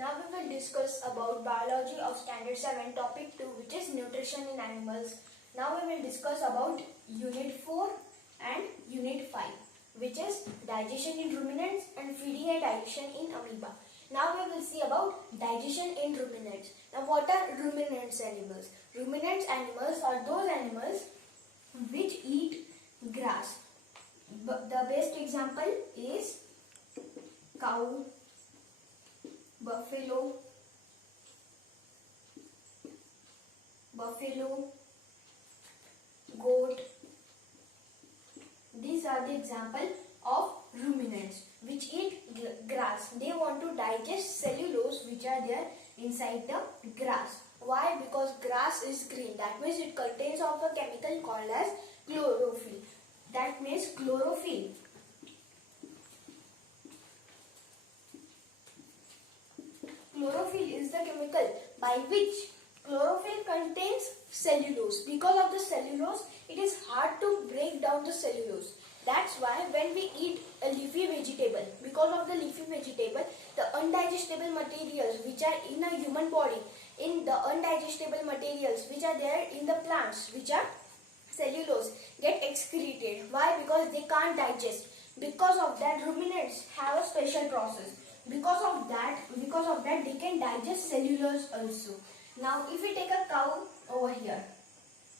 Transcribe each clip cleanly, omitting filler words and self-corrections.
Now we will discuss about biology of standard 7 topic 2, which is nutrition in animals. Now we will discuss about unit 4 and unit 5, which is digestion in ruminants and feeding and digestion in amoeba. Now we will see about digestion in ruminants. Now what are ruminants animals? Ruminants animals are those animals which eat grass. The best example is cow, buffalo, goat. These are the example of ruminants which eat grass. They want to digest cellulose which are there inside the grass. Why? Because grass is green. That means it contains of a chemical called as chlorophyll. That means chlorophyll. Chlorophyll is the chemical by which chlorophyll contains cellulose. Because of the cellulose, it is hard to break down the cellulose. That's why when we eat a leafy vegetable, because of the leafy vegetable, the undigestible materials which are in a human body, in the undigestible materials which are there in the plants, which are cellulose, get excreted. Why? Because they can't digest. Because of that, ruminants have a special process. Because of that, they can digest cellulose also. Now, if we take a cow over here,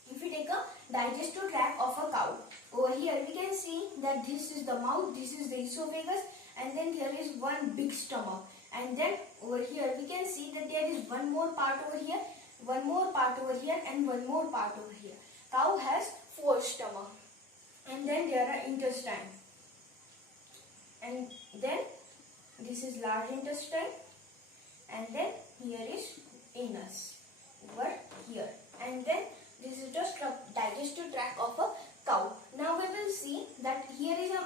if we take a digestive tract of a cow, over here we can see that this is the mouth, this is the esophagus, and then there is one big stomach. And then over here we can see that there is one more part over here, one more part over here, and one more part over here. Cow has 4 stomach, and then there are intestine, and then this is large intestine, and then here is anus over here, and then this is just a digestive tract of a cow. Now we will see that here is a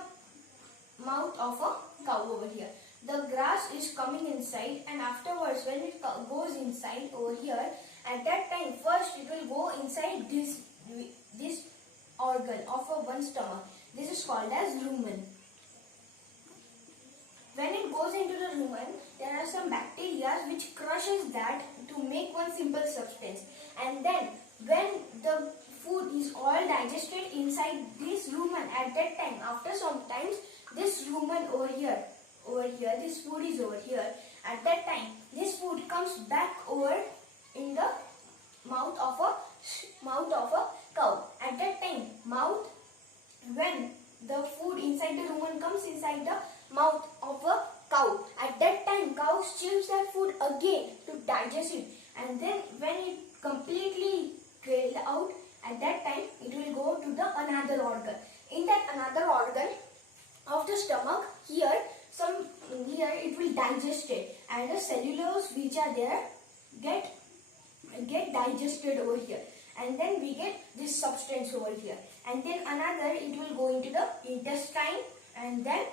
mouth of a cow over here. The grass is coming inside, and afterwards when it goes inside over here, at that time first it will go inside this organ of a one stomach. This is called as rumen. When it goes into the rumen, there are some bacteria which crushes that to make one simple substance. And then when the food is all digested inside this rumen, at that time, after some times, this rumen over here, this food is over here. At that time, this food comes back over in the mouth of a cow. At that time, when the food inside the rumen comes inside the mouth of a cow, at that time cow chews that food again to digest it, and then when it completely gelled out, at that time it will go to the another organ. In that another organ of the stomach, here it will digest it, and the cellulose which are there get digested over here, and then we get this substance over here, and then another it will go into the intestine, and then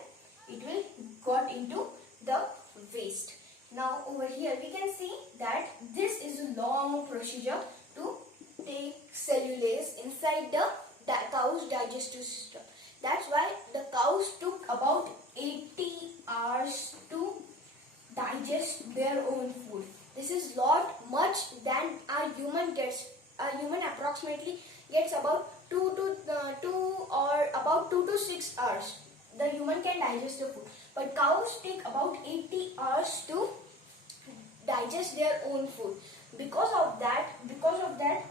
it will got into the waste. Now over here we can see that this is a long procedure to take cellulose inside the cow's digestive system. That's why the cows took about 80 hours to digest their own food. This is much than our human gets. Our human approximately gets about 2 to 6 hours. The human can digest the food, but cows take about 80 hours to digest their own food. Because of that,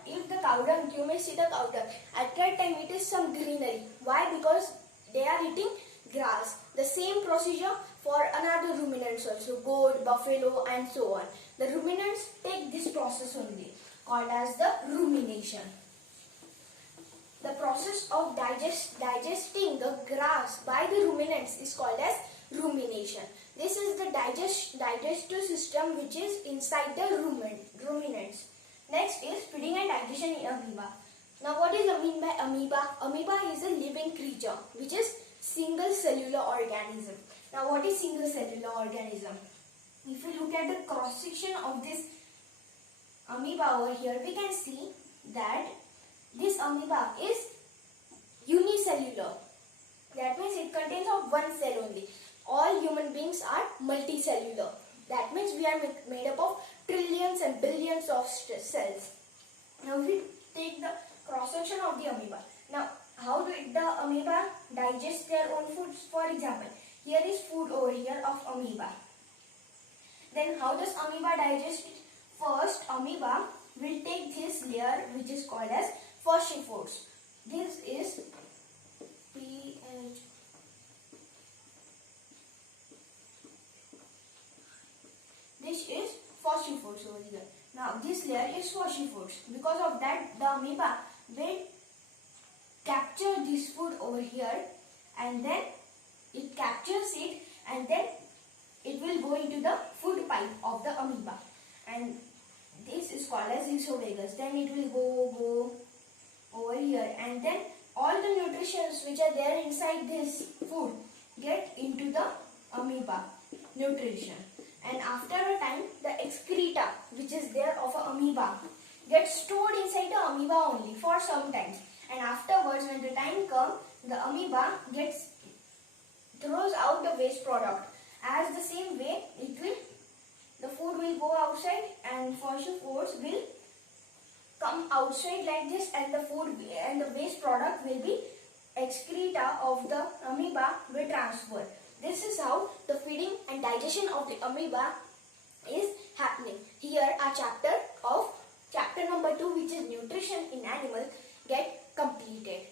if the cow dung, you may see the cow dung, at that time it is some greenery. Why? Because they are eating grass. The same procedure for another ruminants also, goat, buffalo, and so on. The ruminants take this process only, called as the rumination. The process of digesting the grass by the ruminants is called as rumination. This is the digestive system which is inside the ruminants. Next is feeding and digestion in amoeba. Now what is amoeba? Amoeba is a living creature which is single cellular organism. Now what is single cellular organism? If we look at the cross section of this amoeba over here, we can see that this amoeba is unicellular. That means it contains of one cell only. All human beings are multicellular. That means we are made up of trillions and billions of cells. Now we take the cross section of the amoeba. Now how do the amoeba digest their own foods? For example, here is food over here of amoeba. Then how does amoeba digest it? First, amoeba will take this layer which is called as phosphors. This is pH. This is phosphors over here. Now this layer is phosphors. Because of that, the amoeba will capture this food over here, and then it captures it, and then it will go into the food pipe of the amoeba, and this is called as esophagus. Then it will go over here, and then all the nutrients which are there inside this food get into the amoeba nutrition, and after a time the excreta which is there of an amoeba gets stored inside the amoeba only for some time, and afterwards when the time comes, the amoeba throws out the waste product. As the same way, the food will go outside and phosphors will come outside like this, and the food and the waste product will be excreta of the amoeba will transfer. This is how the feeding and digestion of the amoeba is happening. Here our chapter number 2, which is nutrition in animals, get completed.